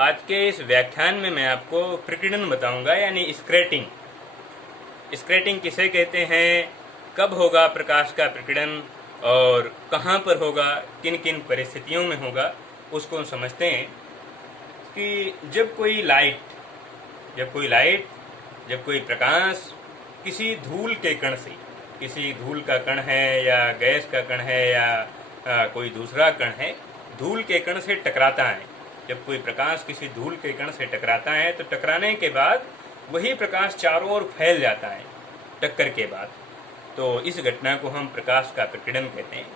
आज के इस व्याख्यान में मैं आपको प्रकीर्णन बताऊंगा, यानी स्क्रैटिंग। स्क्रैटिंग किसे कहते हैं, कब होगा प्रकाश का प्रकीर्णन और कहाँ पर होगा, किन किन परिस्थितियों में होगा, उसको हम समझते हैं। कि जब कोई प्रकाश किसी धूल के कण से, किसी धूल का कण है या गैस का कण है या कोई दूसरा कण है, धूल के कण से टकराता है। जब कोई प्रकाश किसी धूल के कण से टकराता है तो टकराने के बाद वही प्रकाश चारों ओर फैल जाता है टक्कर के बाद। तो इस घटना को हम प्रकाश का प्रकीर्णन कहते हैं।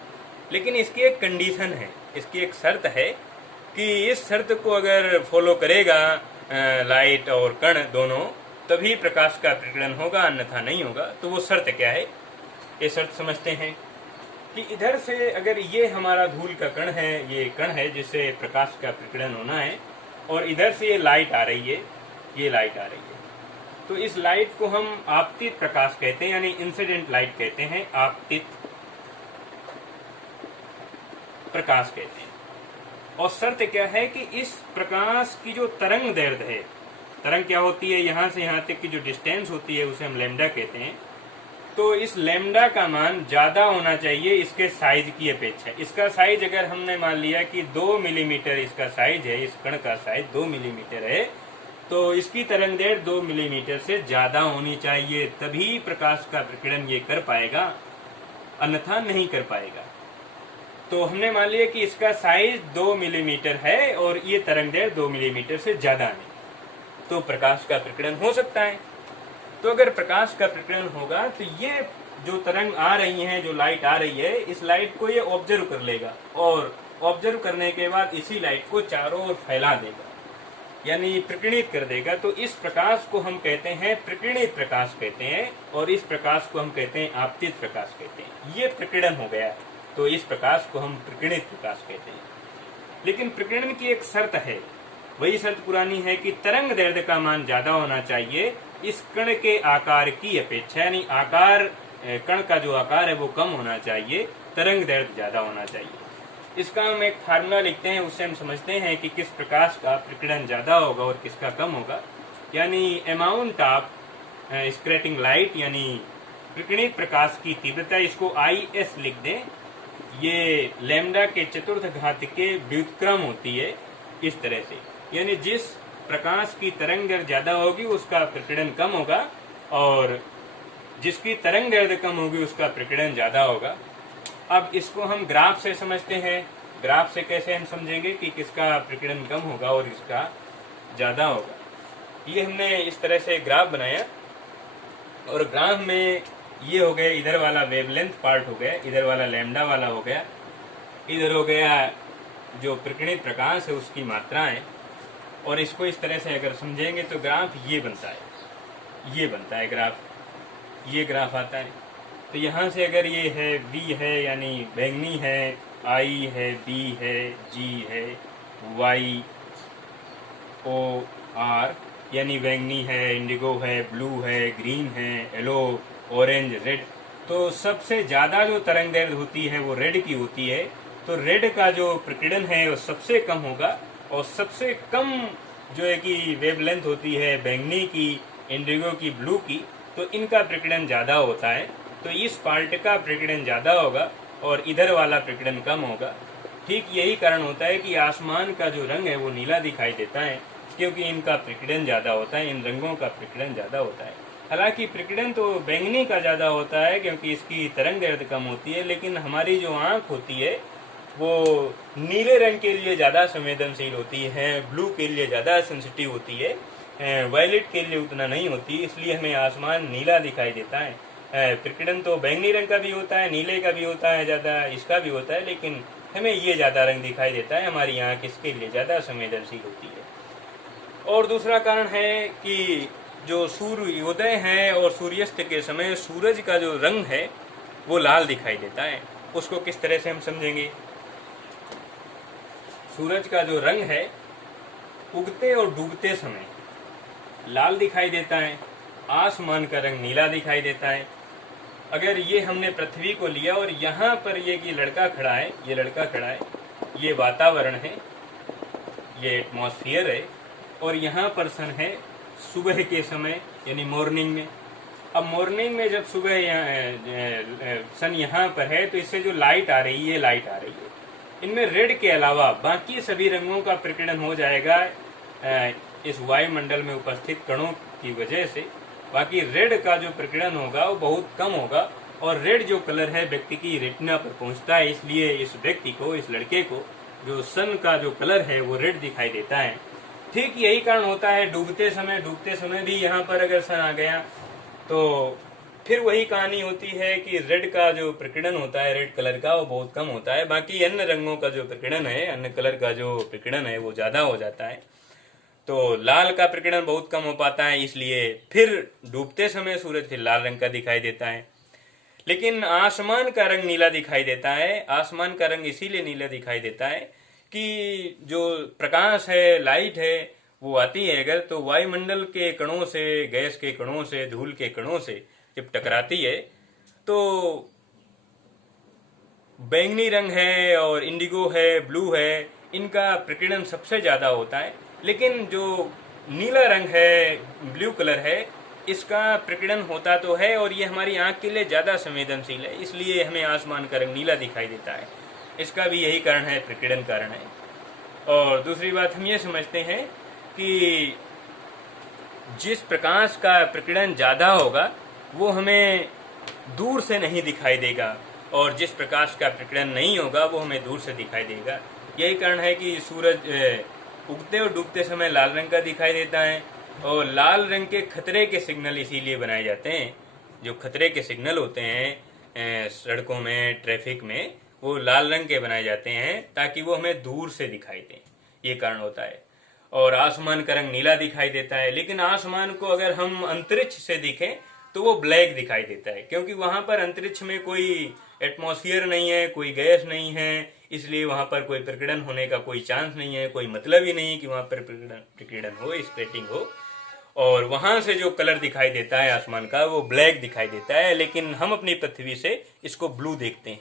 लेकिन इसकी एक कंडीशन है, इसकी एक शर्त है कि इस शर्त को अगर फॉलो करेगा लाइट और कण दोनों, तभी प्रकाश का प्रकीर्णन होगा, अन्यथा नहीं होगा। तो वो शर्त क्या है, ये शर्त समझते हैं कि इधर से अगर ये हमारा धूल का कण है, ये कण है जिससे प्रकाश का प्रकीर्णन होना है, और इधर से ये लाइट आ रही है, ये लाइट आ रही है, तो इस लाइट को हम आपतित प्रकाश कहते हैं, यानी इंसिडेंट लाइट कहते हैं, आपतित प्रकाश कहते हैं। और शर्त क्या है कि इस प्रकाश की जो तरंग दैर्ध्य है, तरंग क्या होती है, यहाँ से यहाँ तक की जो डिस्टेंस होती है उसे हम लैम्डा कहते हैं। तो इस लैम्डा का मान ज्यादा होना चाहिए इसके साइज की अपेक्षा। इसका साइज अगर हमने मान लिया कि 2 मिलीमीटर इसका साइज है, इस कण का साइज 2 मिलीमीटर है, तो इसकी तरंग दैर्ध्य 2 मिलीमीटर से ज्यादा होनी चाहिए, तभी प्रकाश का प्रकीर्णन ये कर पाएगा, अन्यथा नहीं कर पाएगा। तो हमने मान लिया कि इसका साइज 2 मिलीमीटर है और ये तरंग दैर्ध्य 2 मिलीमीटर से ज्यादा नहीं, तो प्रकाश का प्रकीर्णन हो सकता है। तो अगर प्रकाश का प्रकीर्णन होगा तो ये जो तरंग आ रही है, जो लाइट आ रही है, इस लाइट को ये ऑब्जर्व कर लेगा और ऑब्जर्व करने के बाद इसी लाइट को चारों ओर फैला देगा, यानी प्रकीर्णित कर देगा। तो इस प्रकाश को हम कहते हैं प्रकीर्णित प्रकाश कहते हैं, और इस प्रकाश को हम कहते हैं आपतित प्रकाश कहते हैं। ये प्रकीर्णन हो गया, तो इस प्रकाश को हम प्रकीर्णित प्रकाश कहते हैं। लेकिन प्रकीर्णन की एक शर्त है, वही शर्त पुरानी है कि तरंग दैर्ध्य का मान ज्यादा होना चाहिए इस कण के आकार की अपेक्षा, यानी आकार, कण का जो आकार है वो कम होना चाहिए, तरंग दैर्ध्य ज्यादा होना चाहिए। इसका हम एक फार्मूला लिखते हैं, उससे हम समझते हैं कि किस प्रकाश का प्रकीर्णन ज्यादा होगा और किसका कम होगा। यानी अमाउंट ऑफ स्क्रैटिंग लाइट, यानी प्रकीर्णित प्रकाश की तीव्रता, इसको IS लिख दें। ये लैम्डा के चतुर्थ घात के व्युत्क्रम होती है इस तरह से, यानी जिस प्रकाश की तरंग दैर्ध्य ज्यादा होगी उसका प्रकीर्णन कम होगा, और जिसकी तरंग दैर्ध्य कम होगी उसका प्रकीर्णन ज्यादा होगा। अब इसको हम ग्राफ से समझते हैं। ग्राफ से कैसे हम समझेंगे कि किसका प्रकीर्णन कम होगा और इसका ज्यादा होगा। ये हमने इस तरह से ग्राफ बनाया, और ग्राफ में ये हो गया, इधर वाला वेवलेंथ पार्ट हो गया, इधर वाला लैम्डा वाला हो गया, इधर हो गया जो प्रकीर्णित प्रकाश है उसकी मात्राएं। और इसको इस तरह से अगर समझेंगे तो ग्राफ ये बनता है, ये बनता है ग्राफ, ये ग्राफ आता है। तो यहाँ से अगर ये है V है, यानी बैंगनी है, I है, B है, G है, Y, O, R, यानी बैंगनी है, इंडिगो है, ब्लू है, ग्रीन है, येलो, ऑरेंज, रेड। तो सबसे ज्यादा जो तरंग दैर्ध्य होती है वो रेड की होती है। तो रेड का जो प्रकीर्णन है वो सबसे कम होगा, और सबसे कम जो है कि वेवलेंथ होती है बैंगनी की, इंडिगो की, ब्लू की, तो इनका प्रकीर्णन ज्यादा होता है। तो इस पार्ट का प्रकीर्णन ज्यादा होगा और इधर वाला प्रकीर्णन कम होगा। ठीक यही कारण होता है कि आसमान का जो रंग है वो नीला दिखाई देता है, क्योंकि इनका प्रकीर्णन ज्यादा होता है, इन रंगों का प्रकीर्णन ज्यादा होता है। हालांकि प्रकीर्णन तो बैंगनी का ज्यादा होता है क्योंकि इसकी तरंग दैर्ध्य कम होती है, लेकिन हमारी जो आंख होती है वो नीले रंग के लिए ज्यादा संवेदनशील होती है, ब्लू के लिए ज्यादा सेंसिटिव होती है, वायलेट के लिए उतना नहीं होती, इसलिए हमें आसमान नीला दिखाई देता है। प्रकीर्णन तो बैंगनी रंग का भी होता है, नीले का भी होता है, ज्यादा इसका भी होता है, लेकिन हमें ये ज्यादा रंग दिखाई देता है, हमारी आंख इसके लिए ज्यादा संवेदनशील होती है। और दूसरा कारण है कि जो सूर्योदय है और सूर्यास्त के समय सूरज का जो रंग है वो लाल दिखाई देता है। उसको किस तरह से हम समझेंगे? सूरज का जो रंग है उगते और डूबते समय लाल दिखाई देता है, आसमान का रंग नीला दिखाई देता है। अगर ये हमने पृथ्वी को लिया और यहाँ पर ये कि लड़का खड़ा है, ये लड़का खड़ा है, ये वातावरण है, ये एटमॉस्फेयर है, और यहाँ पर सन है सुबह के समय यानी मॉर्निंग में। अब मॉर्निंग में जब सुबह सन यहाँ पर है तो इससे जो लाइट आ रही है, इनमें रेड के अलावा बाकी सभी रंगों का प्रकीर्णन हो जाएगा इस वायुमंडल में उपस्थित कणों की वजह से। बाकी रेड का जो प्रकीर्णन होगा वो बहुत कम होगा, और रेड जो कलर है व्यक्ति की रेटिना पर पहुंचता है, इसलिए इस व्यक्ति को, इस लड़के को जो सन का जो कलर है वो रेड दिखाई देता है। ठीक यही कारण होता है डूबते समय भी यहाँ पर अगर सन आ गया तो फिर वही कहानी होती है कि रेड का जो प्रकीर्णन होता है, रेड कलर का, वो बहुत कम होता है। बाकी अन्य रंगों का जो प्रकीर्णन है, अन्य कलर का जो प्रकीर्णन है वो ज्यादा हो जाता है। तो लाल का प्रकीर्णन बहुत कम हो पाता है, इसलिए फिर डूबते समय सूरज फिर लाल रंग का दिखाई देता है। लेकिन आसमान का रंग नीला दिखाई देता है। आसमान का रंग इसीलिए नीला दिखाई देता है कि जो प्रकाश है, लाइट है, वो आती है अगर तो वायुमंडल के कणों से, गैस के कणों से, धूल के कणों से जब टकराती है तो बैंगनी रंग है और इंडिगो है, ब्लू है, इनका प्रकीर्णन सबसे ज्यादा होता है। लेकिन जो नीला रंग है, ब्लू कलर है, इसका प्रकीर्णन होता तो है और ये हमारी आंख के लिए ज्यादा संवेदनशील है, इसलिए हमें आसमान का रंग नीला दिखाई देता है। इसका भी यही कारण है, प्रकीर्णन कारण है। और दूसरी बात हम ये समझते हैं कि जिस प्रकाश का प्रकीर्णन ज्यादा होगा वो हमें दूर से नहीं दिखाई देगा, और जिस प्रकाश का प्रकीर्णन नहीं होगा वो हमें दूर से दिखाई देगा। यही कारण है कि सूरज उगते और डूबते समय लाल रंग का दिखाई देता है, और लाल रंग के खतरे के सिग्नल इसीलिए बनाए जाते हैं। जो खतरे के सिग्नल होते हैं सड़कों में, ट्रैफिक में, वो लाल रंग के बनाए जाते हैं ताकि वो हमें दूर से दिखाई दें। ये कारण होता है। और आसमान का रंग नीला दिखाई देता है, लेकिन आसमान को अगर हम अंतरिक्ष से देखें तो वो ब्लैक दिखाई देता है, क्योंकि वहां पर अंतरिक्ष में कोई एटमॉस्फेयर नहीं है, कोई गैस नहीं है, इसलिए वहां पर कोई प्रकीर्णन होने का कोई चांस नहीं है, कोई मतलब ही नहीं कि वहां पर प्रकीर्णन हो, स्प्लिटिंग हो। और वहां से जो कलर दिखाई देता है आसमान का वो ब्लैक दिखाई देता है, लेकिन हम अपनी पृथ्वी से इसको ब्लू देखते हैं।